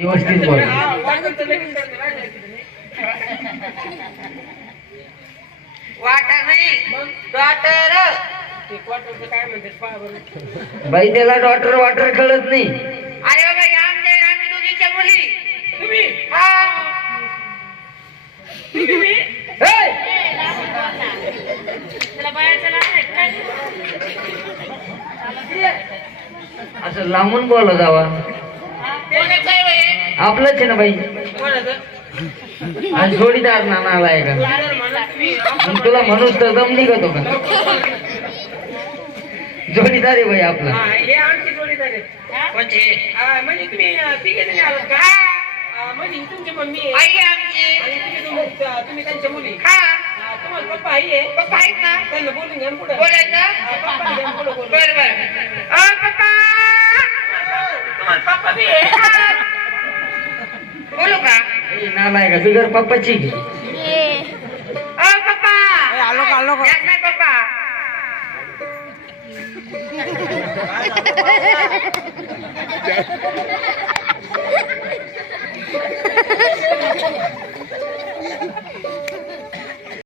व्यवस्थित बोल. वाटा नाही डॉटर बाई त्याला डॉक्टर वाटर कळत नाही. अरे आमच्या आम्ही दोघीच्या मुली. तुम्ही? हा! असं लांबून बोला जावा. बाई? आपलंच आहे ना बाई? आणि जोडीदार नाना आलाय का? तुला म्हणूस तर दम निघतो का? जोडीदार आहे बाई आपला. हे? हा, म्हणजे तुम्ही का? हा. ही तुमची मम्मी त्यांच्या मुली. हा. तुम्हाला पप्पा आई आहे. पप्पा आहेत ना? त्यांना बोलून घ्या पुढं. बोलायचं? हा. बर बर. पप्पा. तुम्हाला पप्पा बी आहे. हा. Bolo का ए, नालाय का Sugar पप्पाची ching. Yeah. पप्पा papa! Ay, alok, alok. Yan, may papa. Hahaha.